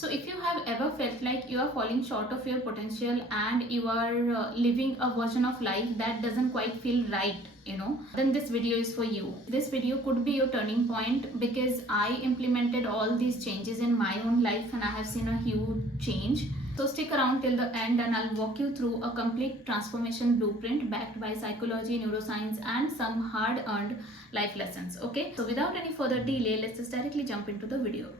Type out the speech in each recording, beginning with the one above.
So, if you have ever felt like you are falling short of your potential and you are living a version of life that doesn't quite feel right, then this video is for you. This video could be your turning point because I implemented all these changes in my own life and I have seen a huge change. So, stick around till the end and I'll walk you through a complete transformation blueprint backed by psychology, neuroscience, and some hard earned life lessons. Okay, so without any further delay, let's just directly jump into the video.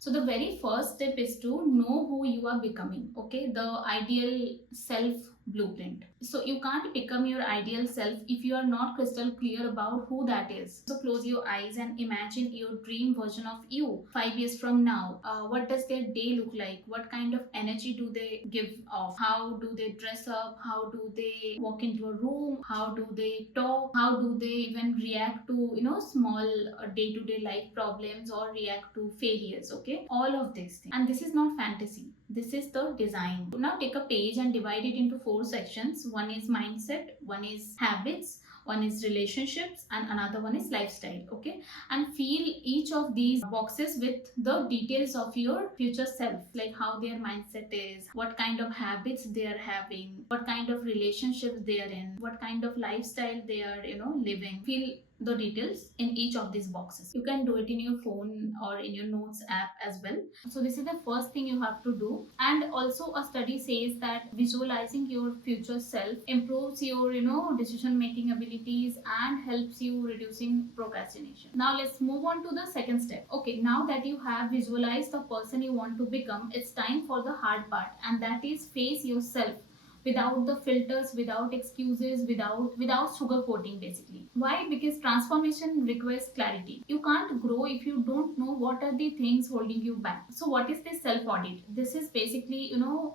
So the very first step is to know who you are becoming. Okay, the ideal self blueprint. So you can't become your ideal self if you are not crystal clear about who that is. So close your eyes and imagine your dream version of you 5 years from now. What does their day look like? What kind of energy do they give off? How do they dress up? How do they walk into a room? How do they talk? How do they even react to small day-to-day life problems or react to failures? Okay, all of these things. And this is not fantasy, this is the design. Now take a page and divide it into 4 sections. One is mindset, one is habits, one is relationships, and another one is lifestyle. Okay, and fill each of these boxes with the details of your future self, like how their mindset is, what kind of habits they are having, what kind of relationships they are in, what kind of lifestyle they are living. Fill the details in each of these boxes. You can do it in your phone or in your notes app as well. So this is the first thing you have to do. And also a study says that visualizing your future self improves your decision making abilities and helps you reducing procrastination. Now let's move on to the second step. Okay, now that you have visualized the person you want to become, it's time for the hard part, and that is face yourself without the filters, without excuses, without sugarcoating basically. Why? Because transformation requires clarity. You can't grow if you don't know what are the things holding you back. So what is this self audit? This is basically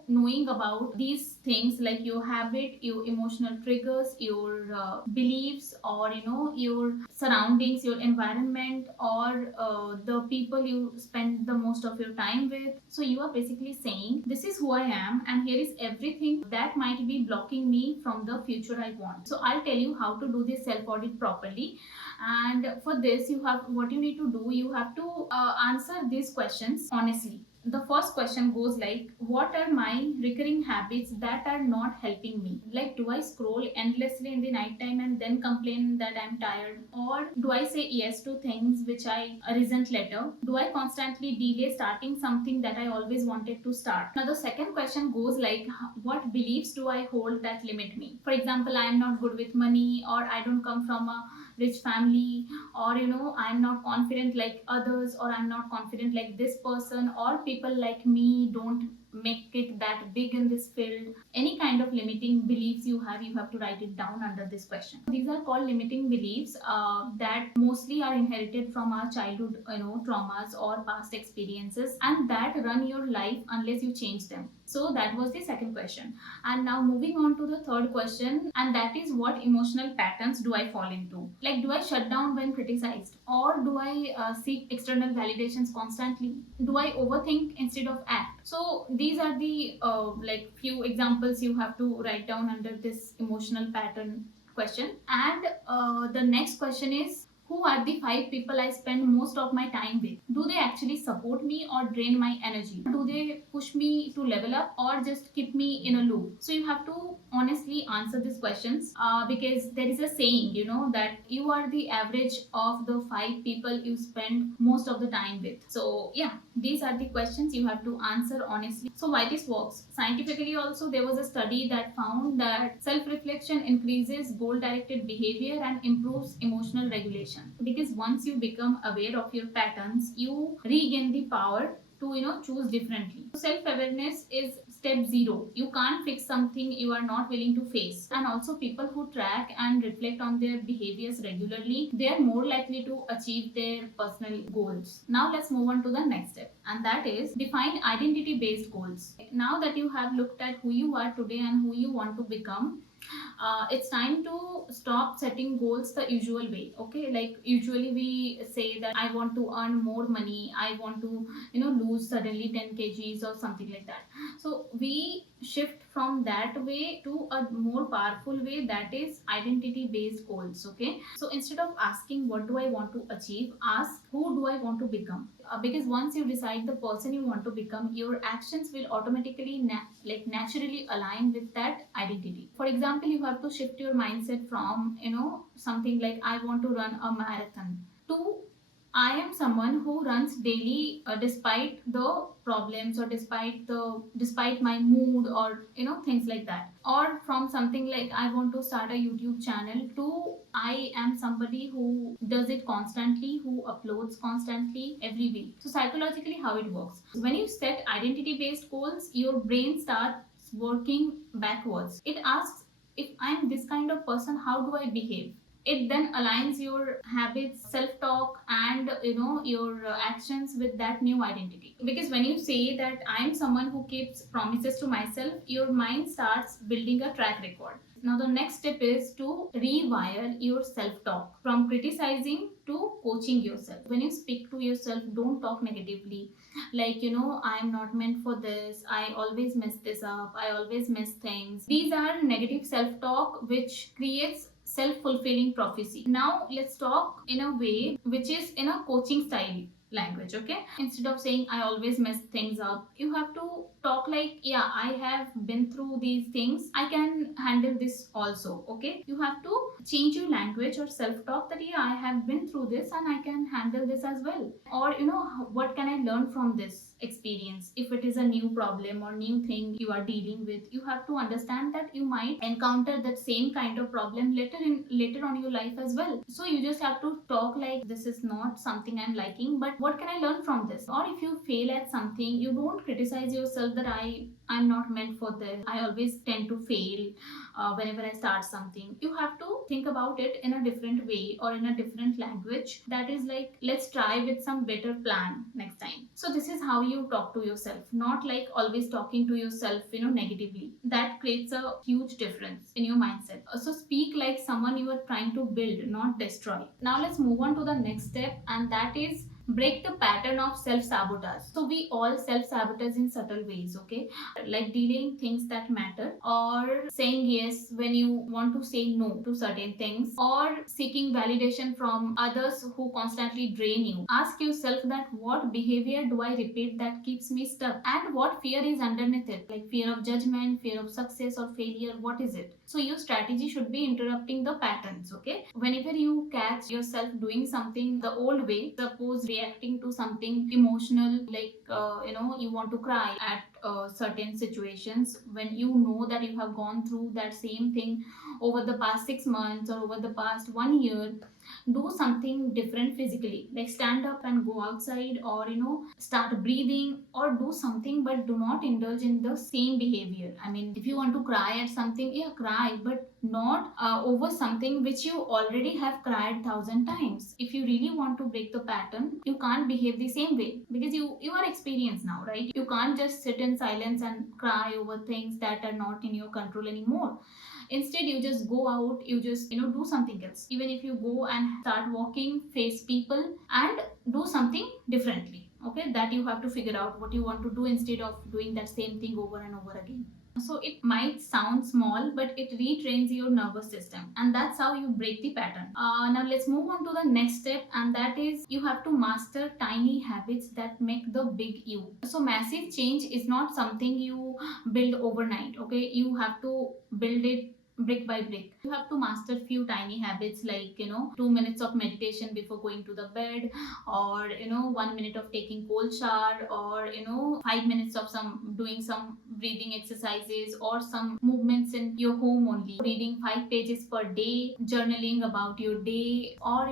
knowing about these things like your habit, your emotional triggers, your beliefs, or your surroundings, your environment, or the people you spend the most of your time with. So you are basically saying, this is who I am and here is everything that might be blocking me from the future I want. So I'll tell you how to do this self audit properly. And for this, what you need to do, you have to answer these questions honestly. The first question goes like, what are my recurring habits that are not helping me? Like, do I scroll endlessly in the night time and then complain that I'm tired? Or do I say yes to things which I resent later? Do I constantly delay starting something that I always wanted to start? Now the second question goes like, what beliefs do I hold that limit me? For example, I am not good with money, or I don't come from a rich family, or I'm not confident like others, or I'm not confident like this person, or people like me don't make it that big in this field. Any kind of limiting beliefs you have to write it down under this question. These are called limiting beliefs that mostly are inherited from our childhood traumas or past experiences, and that run your life unless you change them. So that was the second question. And now moving on to the third question, and that is, what emotional patterns do I fall into? Like, do I shut down when criticized, or do I seek external validations constantly? Do I overthink instead of act? So these are the like few examples you have to write down under this emotional pattern question. And the next question is, who are the 5 people I spend most of my time with? Do they actually support me or drain my energy? Do they push me to level up or just keep me in a loop? So you have to honestly answer these questions because there is a saying, that you are the average of the 5 people you spend most of the time with. So yeah, these are the questions you have to answer honestly. So why this works? Scientifically also, there was a study that found that self-reflection increases goal-directed behavior and improves emotional regulation. Because once you become aware of your patterns, you regain the power to choose differently. Self-awareness is step zero. You can't fix something you are not willing to face. And also, people who track and reflect on their behaviors regularly, they are more likely to achieve their personal goals. Now let's move on to the next step, and that is define identity based goals. Now that you have looked at who you are today and who you want to become, it's time to stop setting goals the usual way. Okay, like usually we say that I want to earn more money, I want to lose suddenly 10 kgs or something like that. So we shift from that way to a more powerful way, that is identity based goals. Okay, so instead of asking what do I want to achieve, ask who do I want to become. Because once you decide the person you want to become, your actions will automatically naturally align with that identity. For example, you have to shift your mindset from something like I want to run a marathon to I am someone who runs daily, despite the problems, or despite my mood, or things like that. Or from something like I want to start a YouTube channel to I am somebody who does it constantly, who uploads constantly every week. So psychologically, how it works? When you set identity-based goals, your brain starts working backwards. It asks, if I'm this kind of person, how do I behave? It then aligns your habits, self-talk, and your actions with that new identity. Because when you say that I'm someone who keeps promises to myself, your mind starts building a track record. Now the next step is to rewire your self-talk from criticizing to coaching yourself. When you speak to yourself, don't talk negatively, like I'm not meant for this, I always mess this up, I always miss things. These are negative self-talk which creates self-fulfilling prophecy. Now let's talk in a way which is in a coaching style language. Okay, instead of saying I always mess things up, you have to talk like, yeah, I have been through these things, I can handle this also. Okay, you have to change your language or self-talk that yeah, I have been through this and I can handle this as well. Or what can I learn from this experience? If it is a new problem or new thing you are dealing with, you have to understand that you might encounter that same kind of problem later on your life as well. So you just have to talk like, this is not something I'm liking, but what can I learn from this? Or if you fail at something, you don't criticize yourself that I'm not meant for this, I always tend to fail whenever I start something. You have to think about it in a different way or in a different language, that is like, let's try with some better plan next time. So this is how you talk to yourself, not like always talking to yourself negatively. That creates a huge difference in your mindset. So speak like someone you are trying to build, not destroy. Now let's move on to the next step, and that is break the pattern of self sabotage. So we all self sabotage in subtle ways. Okay, like delaying things that matter, or saying yes when you want to say no to certain things, or seeking validation from others who constantly drain you. Ask yourself that what behavior do I repeat that keeps me stuck, and what fear is underneath it, like fear of judgment, fear of success or failure. What is it? So your strategy should be interrupting the patterns. Okay, whenever you catch yourself doing something the old way, suppose reacting to something emotional, like you want to cry at certain situations, when you know that you have gone through that same thing over the past 6 months or over the past 1 year, do something different physically, like stand up and go outside, or start breathing, or do something, but do not indulge in the same behavior. I mean, if you want to cry at something, yeah, cry, but not over something which you already have cried 1,000 times. If you really want to break the pattern, you can't behave the same way, because you are experienced now, right? You can't just sit in silence and cry over things that are not in your control anymore. Instead, you just go out, you just do something else. Even if you go and start walking, face people, and do something differently. Okay, that you have to figure out what you want to do instead of doing that same thing over and over again. So it might sound small, but it retrains your nervous system, and that's how you break the pattern. Now let's move on to the next step, and that is you have to master tiny habits that make the big you. So massive change is not something you build overnight. Okay, you have to build it brick by brick. You have to master few tiny habits, like 2 minutes of meditation before going to the bed, or 1 minute of taking cold shower, or 5 minutes of some doing some breathing exercises, or some movements in your home only, reading 5 pages per day, journaling about your day, or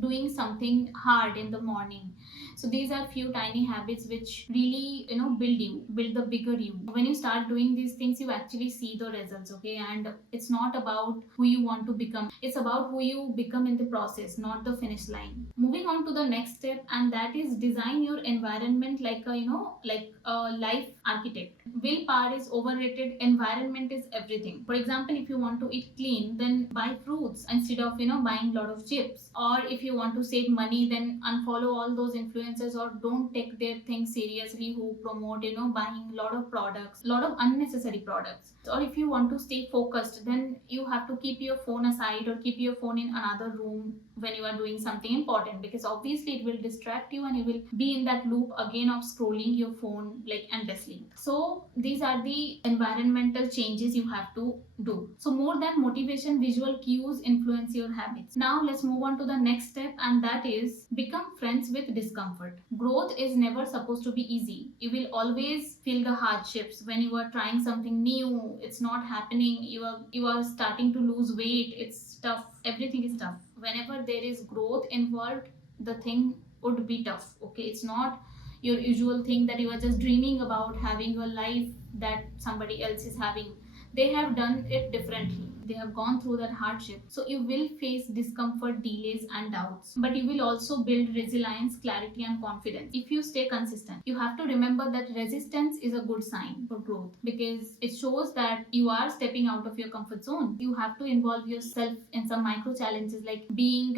doing something hard in the morning. So these are few tiny habits which really build the bigger you. When you start doing these things, you actually see the results. Okay, and it's not about who you want to become, it's about who you become in the process, not the finish line. Moving on to the next step, and that is design your environment like a, like a life architect. Willpower is overrated, environment is everything. For example, if you want to eat clean, then buy fruits instead of buying a lot of chips. Or if you want to save money, then unfollow all those influencers or don't take their things seriously who promote buying a lot of products, a lot of unnecessary products. Or if you want to stay focused, then you have to keep your phone aside or keep your phone in another room when you are doing something important, because obviously it will distract you and you will be in that loop again of scrolling your phone like endlessly. So these are the environmental changes you have to do. So more than motivation, visual cues influence your habits. Now let's move on to the next step, and that is become friends with discomfort. Growth is never supposed to be easy. You will always feel the hardships when you are trying something new, it's not happening, you are starting to lose weight, it's tough, everything is tough. Whenever there is growth involved, the thing would be tough. Okay, it's not your usual thing that you are just dreaming about having a life that somebody else is having. They have done it differently, they have gone through that hardship. So you will face discomfort, delays and doubts, but you will also build resilience, clarity and confidence if you stay consistent. You have to remember that resistance is a good sign for growth, because it shows that you are stepping out of your comfort zone. You have to involve yourself in some micro challenges, like being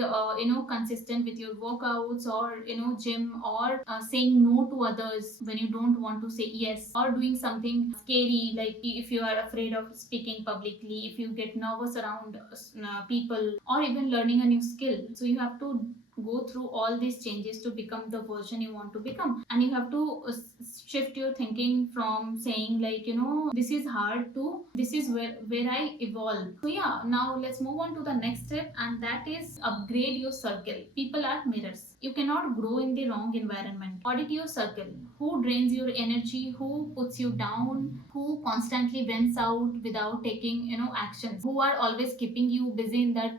consistent with your workouts, or gym, or saying no to others when you don't want to say yes, or doing something scary, like if you are afraid of speaking publicly, if you get nervous around people, or even learning a new skill. So you have to go through all these changes to become the version you want to become, and you have to shift your thinking from saying like this is hard to this is where I evolve. So yeah, now let's move on to the next step, and that is upgrade your circle. People are mirrors. You cannot grow in the wrong environment. Audit your circle. Who drains your energy, who puts you down, who constantly vents out without taking actions, who are always keeping you busy in that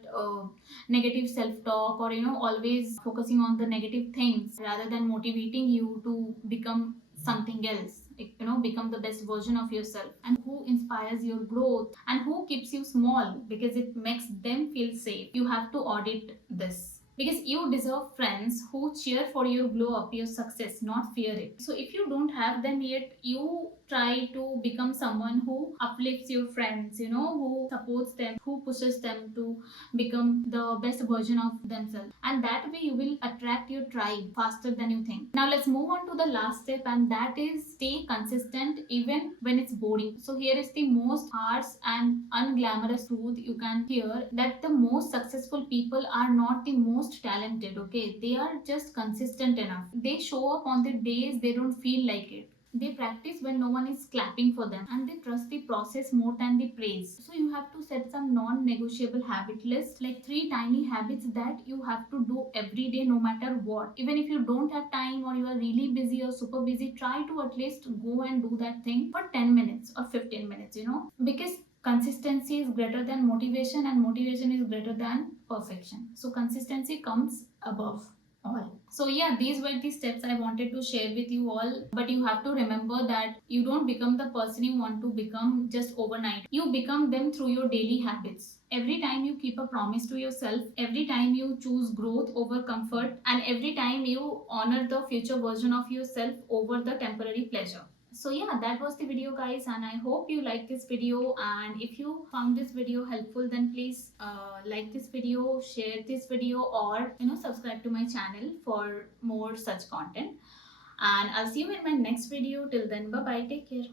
negative self talk, or always focusing on the negative things rather than motivating you to become something else, like, become the best version of yourself. And who inspires your growth, and who keeps you small because it makes them feel safe. You have to audit this, because you deserve friends who cheer for your glow up, your success, not fear it. So if you don't have them yet, you try to become someone who uplifts your friends, who supports them, who pushes them to become the best version of themselves. And that way you will attract your tribe faster than you think. Now let's move on to the last step, and that is stay consistent even when it's boring. So here is the most harsh and unglamorous truth you can hear, that the most successful people are not the most talented. Okay, they are just consistent enough. They show up on the days they don't feel like it. They practice when no one is clapping for them, and they trust the process more than the praise. So you have to set some non-negotiable habit list, like 3 tiny habits that you have to do every day no matter what. Even if you don't have time, or you are really busy or super busy, try to at least go and do that thing for 10 minutes or 15 minutes, because consistency is greater than motivation, and motivation is greater than perfection. So consistency comes above all. So yeah, these were the steps I wanted to share with you all. But you have to remember that you don't become the person you want to become just overnight. You become them through your daily habits. Every time you keep a promise to yourself, every time you choose growth over comfort, and every time you honor the future version of yourself over the temporary pleasure. So yeah, that was the video guys, and I hope you liked this video. And if you found this video helpful, then please like this video, share this video, or subscribe to my channel for more such content. And I'll see you in my next video. Till then, bye bye, take care.